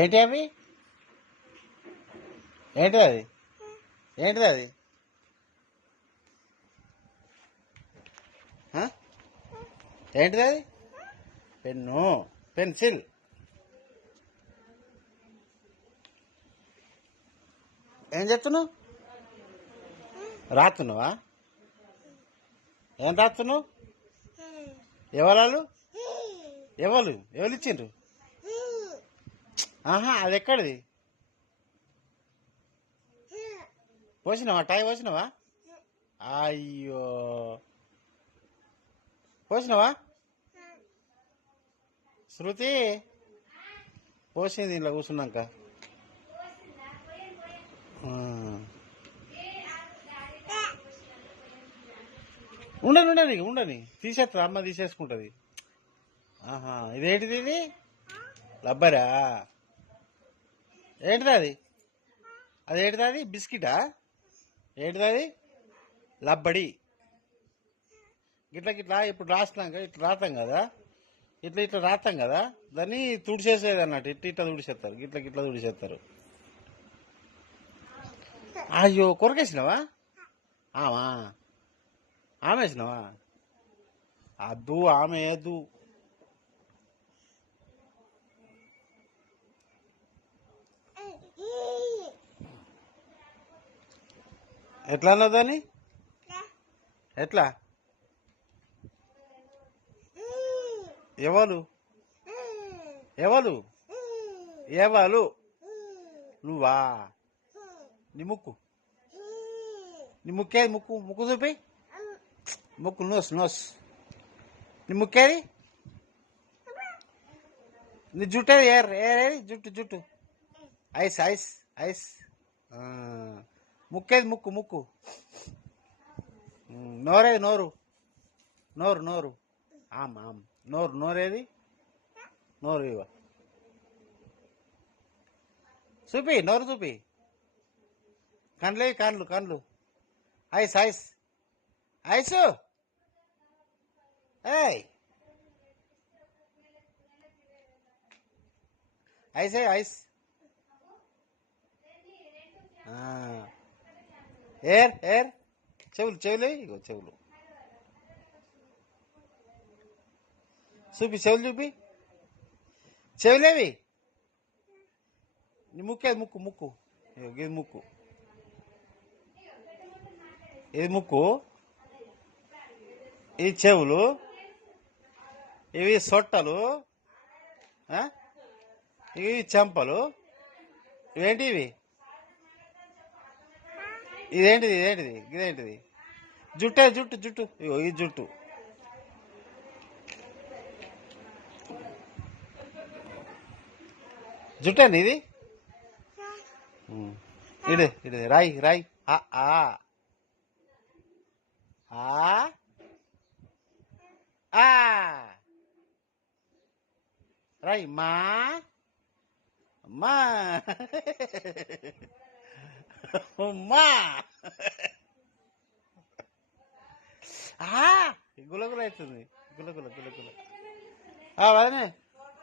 ఏంటి అవి? ఏంటిది అది? ఏంటిది అది? ఆ? ఏంటిది అది? Pen, pencil. ఏం చెప్తున్నావు? రాస్తున్నావా? ఏం రాస్తున్నావు? ఎవరు? ఎవరు ఇచ్చిండ్రు? ఆహా, అది ఎక్కడిది? పోసినావా? టాయ్ పోసినావా? అయ్యో, పోసినావా? శృతి పోసింది ఇంట్లో కూర్చున్నాక. ఉండని తీసేస్తా, అమ్మ తీసేసుకుంటుంది. ఆహా, ఇదేంటిది? ఇది రబ్బరా? ఏంటిది అది? అదేంటిది? అది బిస్కెటా? ఏంటిది అది? లబ్బడి. గిట్లా గిట్లా ఇప్పుడు రాసినాక ఇట్లా రాతాం కదా, ఇట్లా రాతాం కదా, దాన్ని తుడిచేసేది అన్నట్టు. ఇట్లా తుడిచేస్తారు, గిట్ల గిట్లా తుడిచేస్తారు. అయ్యో, కొరకేసినావా? ఆమా ఆమె వేసినావా? అద్దు, ఆమె వేయద్దు. ఎట్లా అన్నది దాన్ని? ఎట్లా? ఎవరు? ఎవరు? ఎవరు? నువ్వా? నీ ముక్కు, నీ ముక్కేది? ముక్కు ముక్కు చూపి. ముక్కు, నోస్ నోస్. నీ ముక్కేది? నీ జుట్టేది? ఏరేది? జుట్టు జుట్టు. Eyes eyes eyes. ముక్కేది? ముక్కు ముక్కు. నోరేది? నోరు నోరు నోరు. ఆమ్ ఆమ్. నోరేది? నోరు ఇవ చూపి, నోరు చూపి. కండ్లేవి? కండ్లు కండ్లు. Ice ice ice. ఏయ్, ఐస్ ఐస్. ఏర్. చెవులు ఇగో చెవులు చూపి, చెవులు చూపి. చెవులేవి? నీ ముక్కేది? ముక్కు ముక్కు. ఇది ముక్కు, ఇది ముక్కు, ఇది చెవులు, ఇవి సొట్టలు, ఇవి చెంపలు. ఇవేంటి ఇవి? ఇదేంటిది? జుట్టు జుట్టు. ఇగో ఈ జుట్టు. జుట్టండి ఇది. ఇడి రాయి. ఆ ఆ ఆ రాయి. మా మా మా గులగుల అవుతుంది. గులగుల. వదనే